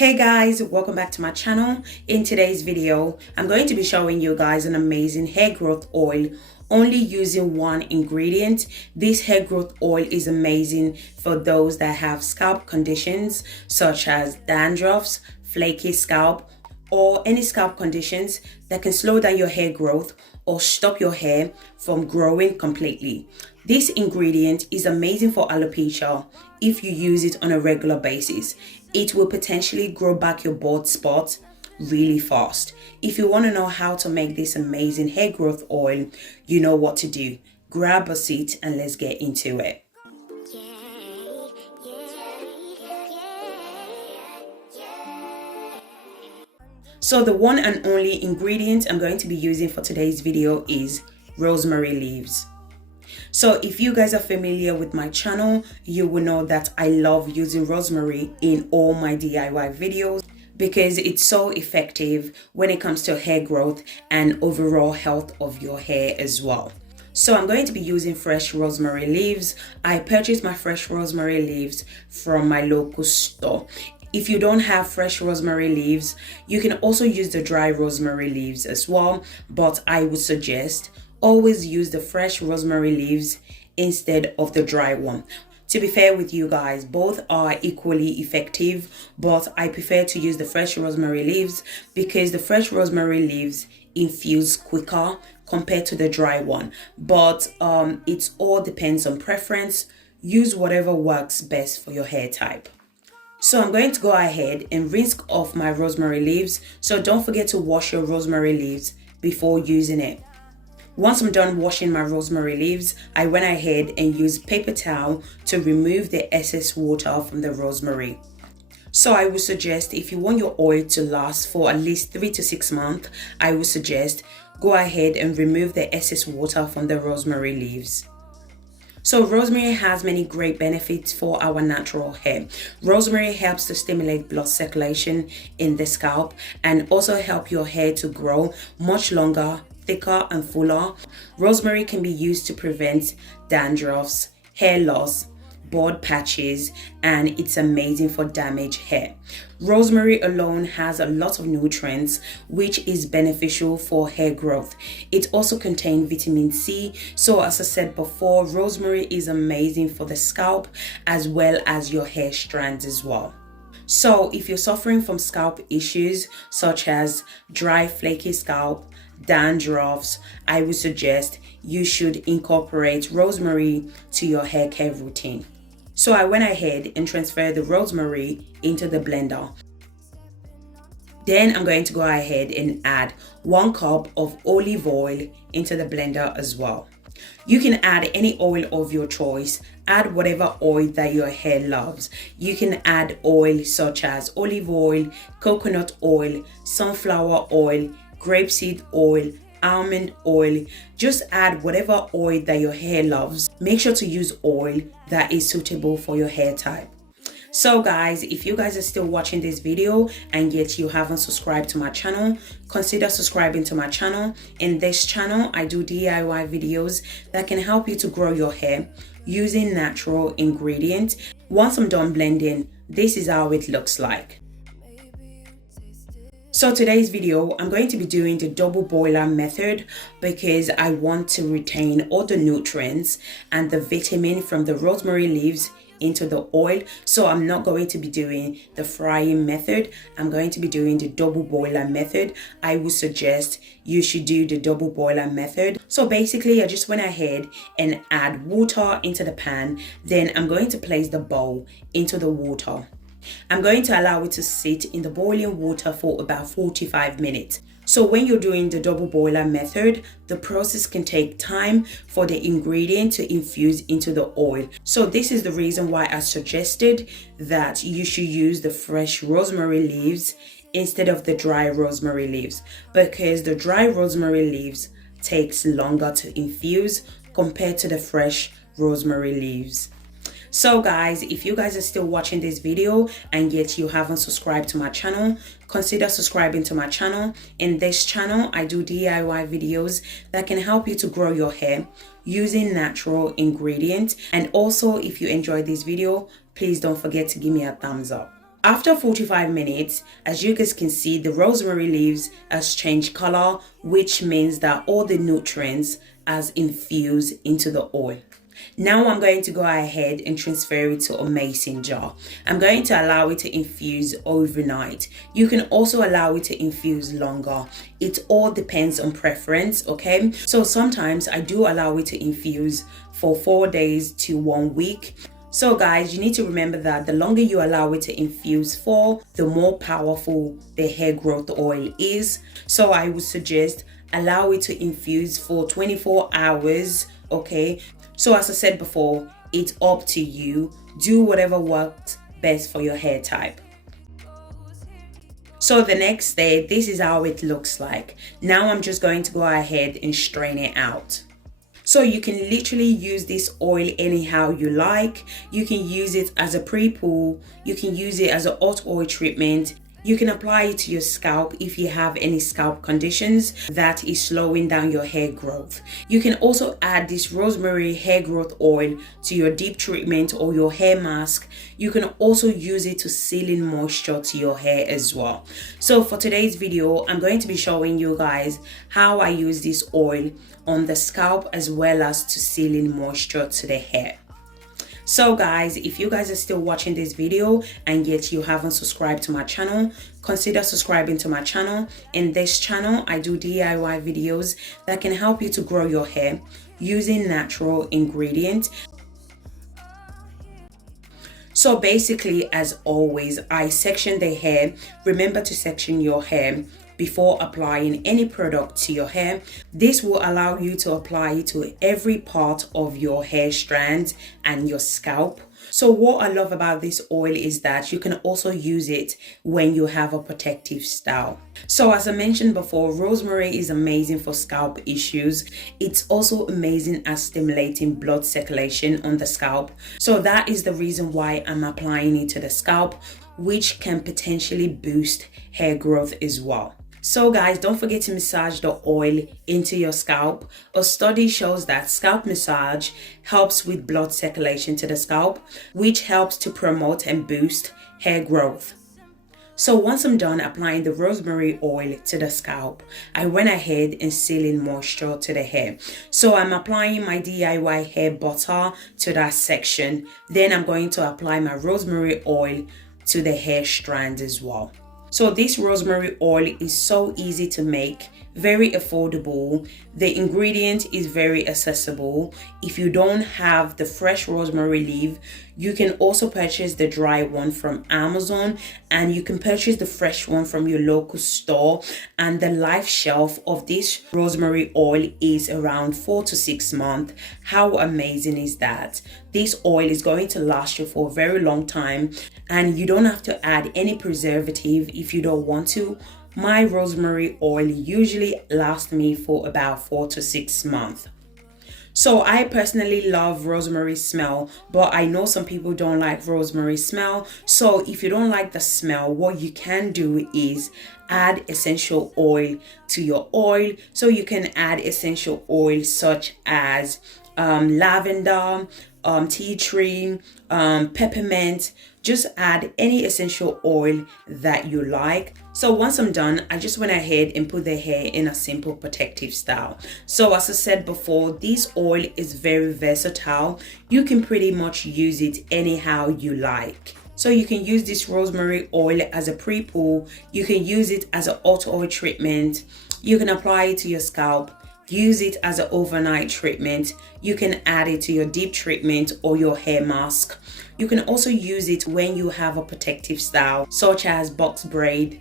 Hey guys, welcome back to my channel. In today's video, I'm going to be showing you guys an amazing hair growth oil only using one ingredient. This hair growth oil is amazing for those that have scalp conditions such as dandruffs, flaky scalp, or any scalp conditions that can slow down your hair growth or stop your hair from growing completely. This ingredient is amazing for alopecia if you use it on a regular basis. It will potentially grow back your bald spot really fast. If you want to know how to make this amazing hair growth oil, you know what to do. Grab a seat and let's get into it. So the one and only ingredient I'm going to be using for today's video is rosemary leaves. So if you guys are familiar with my channel, you will know that I love using rosemary in all my DIY videos because it's so effective when it comes to hair growth and overall health of your hair as well. So I'm going to be using fresh rosemary leaves. I purchased my fresh rosemary leaves from my local store. If you don't have fresh rosemary leaves, you can also use the dry rosemary leaves as well, but I would suggest always use the fresh rosemary leaves instead of the dry one. To be fair with you guys, both are equally effective, but I prefer to use the fresh rosemary leaves because the fresh rosemary leaves infuse quicker compared to the dry one. But it all depends on preference. Use whatever works best for your hair type. So I'm going to go ahead and rinse off my rosemary leaves. So don't forget to wash your rosemary leaves before using it. Once I'm done washing my rosemary leaves, I went ahead and used paper towel to remove the excess water from the rosemary. So I would suggest if you want your oil to last for at least 3 to 6 months, I would suggest go ahead and remove the excess water from the rosemary leaves. So rosemary has many great benefits for our natural hair. Rosemary helps to stimulate blood circulation in the scalp and also help your hair to grow much longer, thicker and fuller. Rosemary can be used to prevent dandruffs, hair loss, bald patches, and it's amazing for damaged hair. Rosemary alone has a lot of nutrients which is beneficial for hair growth. It also contains vitamin C. So as I said before, rosemary is amazing for the scalp as well as your hair strands as well. So if you're suffering from scalp issues such as dry flaky scalp, dandruffs, I would suggest you should incorporate rosemary to your hair care routine. So I went ahead and transferred the rosemary into the blender. Then I'm going to go ahead and add 1 cup of olive oil into the blender as well. You can add any oil of your choice. Add whatever oil that your hair loves. You can add oil such as olive oil, coconut oil, sunflower oil, grapeseed oil, almond oil. Just add whatever oil that your hair loves. Make sure to use oil that is suitable for your hair type. So guys, if you guys are still watching this video and yet you haven't subscribed to my channel, consider subscribing to my channel. In this channel, I do DIY videos that can help you to grow your hair using natural ingredients. Once I'm done blending, this is how it looks like. So today's video, I'm going to be doing the double boiler method because I want to retain all the nutrients and the vitamin from the rosemary leaves into the oil. So I'm not going to be doing the frying method. I'm going to be doing the double boiler method. I would suggest you should do the double boiler method. So basically I just went ahead and add water into the pan. Then I'm going to place the bowl into the water. I'm going to allow it to sit in the boiling water for about 45 minutes. So when you're doing the double boiler method, the process can take time for the ingredient to infuse into the oil. So this is the reason why I suggested that you should use the fresh rosemary leaves instead of the dry rosemary leaves, because the dry rosemary leaves takes longer to infuse compared to the fresh rosemary leaves. So guys, if you guys are still watching this video and yet you haven't subscribed to my channel, consider subscribing to my channel. In this channel, I do DIY videos that can help you to grow your hair using natural ingredients. And also, if you enjoyed this video, please don't forget to give me a thumbs up. After 45 minutes, as you guys can see, the rosemary leaves has changed color, which means that all the nutrients has infused into the oil. Now I'm going to go ahead and transfer it to a mason jar. I'm going to allow it to infuse overnight. You can also allow it to infuse longer. It all depends on preference, okay? So sometimes I do allow it to infuse for 4 days to 1 week. So guys, you need to remember that the longer you allow it to infuse for, the more powerful the hair growth oil is. So I would suggest allow it to infuse for 24 hours, okay? So as I said before, it's up to you. Do whatever works best for your hair type. So the next day, this is how it looks like. Now I'm just going to go ahead and strain it out. So you can literally use this oil anyhow you like. You can use it as a pre-poo. You can use it as a hot oil treatment. You can apply it to your scalp if you have any scalp conditions that is slowing down your hair growth. You can also add this rosemary hair growth oil to your deep treatment or your hair mask. You can also use it to seal in moisture to your hair as well. So for today's video, I'm going to be showing you guys how I use this oil on the scalp as well as to seal in moisture to the hair. So guys, if you guys are still watching this video and yet you haven't subscribed to my channel, consider subscribing to my channel. In this channel, I do DIY videos that can help you to grow your hair using natural ingredients. So basically, as always, I section the hair. Remember to section your hair before applying any product to your hair. This will allow you to apply it to every part of your hair strand and your scalp. So what I love about this oil is that you can also use it when you have a protective style. So as I mentioned before, rosemary is amazing for scalp issues. It's also amazing at stimulating blood circulation on the scalp. So that is the reason why I'm applying it to the scalp, which can potentially boost hair growth as well. So guys, don't forget to massage the oil into your scalp. A study shows that scalp massage helps with blood circulation to the scalp, which helps to promote and boost hair growth. So once I'm done applying the rosemary oil to the scalp, I went ahead and sealed in moisture to the hair. So I'm applying my DIY hair butter to that section. Then I'm going to apply my rosemary oil to the hair strand as well. So this rosemary oil is so easy to make, very affordable. The ingredient is very accessible. If you don't have the fresh rosemary leaf, you can also purchase the dry one from Amazon, and you can purchase the fresh one from your local store. And the life shelf of this rosemary oil is around 4 to 6 months. How amazing is that? This oil is going to last you for a very long time, and you don't have to add any preservative if you don't want to. My rosemary oil usually lasts me for about 4 to 6 months. So I personally love rosemary smell, but I know some people don't like rosemary smell. So if you don't like the smell, what you can do is add essential oil to your oil. So you can add essential oil such as lavender, tea tree, peppermint. Just add any essential oil that you like. So once I'm done, I just went ahead and put the hair in a simple protective style. So as I said before, this oil is very versatile. You can pretty much use it anyhow you like. So you can use this rosemary oil as a pre-poo. You can use it as a hot oil treatment. You can apply it to your scalp. Use it as an overnight treatment. You can add it to your deep treatment or your hair mask. You can also use it when you have a protective style, such as box braid,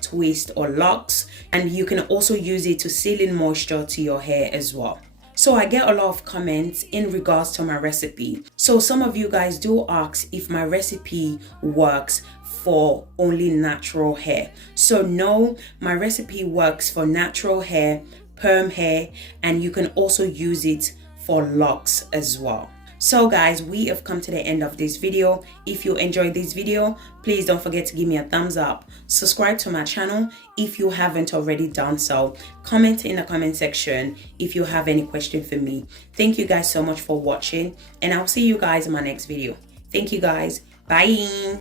twist, or locks. And you can also use it to seal in moisture to your hair as well. So I get a lot of comments in regards to my recipe. So some of you guys do ask if my recipe works for only natural hair. So no, my recipe works for natural hair, perm hair, and you can also use it for locks as well. So guys, we have come to the end of this video. If you enjoyed this video, please don't forget to give me a thumbs up. Subscribe to my channel if you haven't already done so. Comment in the comment section if you have any question for me. Thank you guys so much for watching, and I'll see you guys in my next video. Thank you guys. Bye.